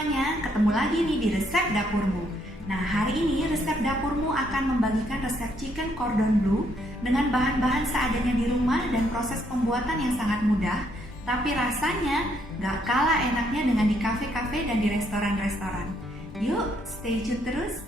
semuanya, ketemu lagi nih di Resep Dapurmu. Nah, hari ini Resep Dapurmu akan membagikan resep chicken cordon bleu dengan bahan-bahan seadanya di rumah dan proses pembuatan yang sangat mudah, tapi rasanya gak kalah enaknya dengan di kafe-kafe dan di restoran-restoran. Yuk, stay tune terus!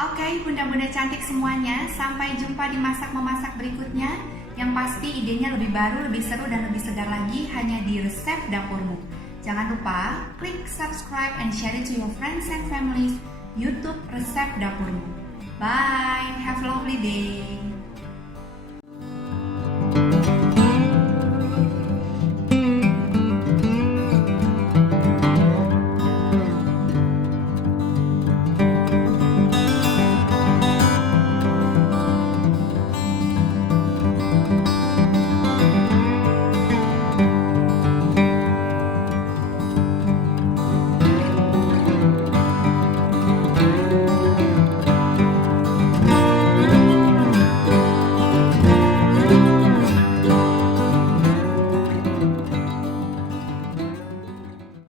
Oke, Bunda-Bunda Cantik semuanya, sampai jumpa di masak-memasak berikutnya. Yang pasti idenya lebih baru, lebih seru, dan lebih segar lagi hanya di Resep Dapurmu. Jangan lupa klik subscribe and share it to your friends and families YouTube Resep Dapurmu. Bye, have a lovely day.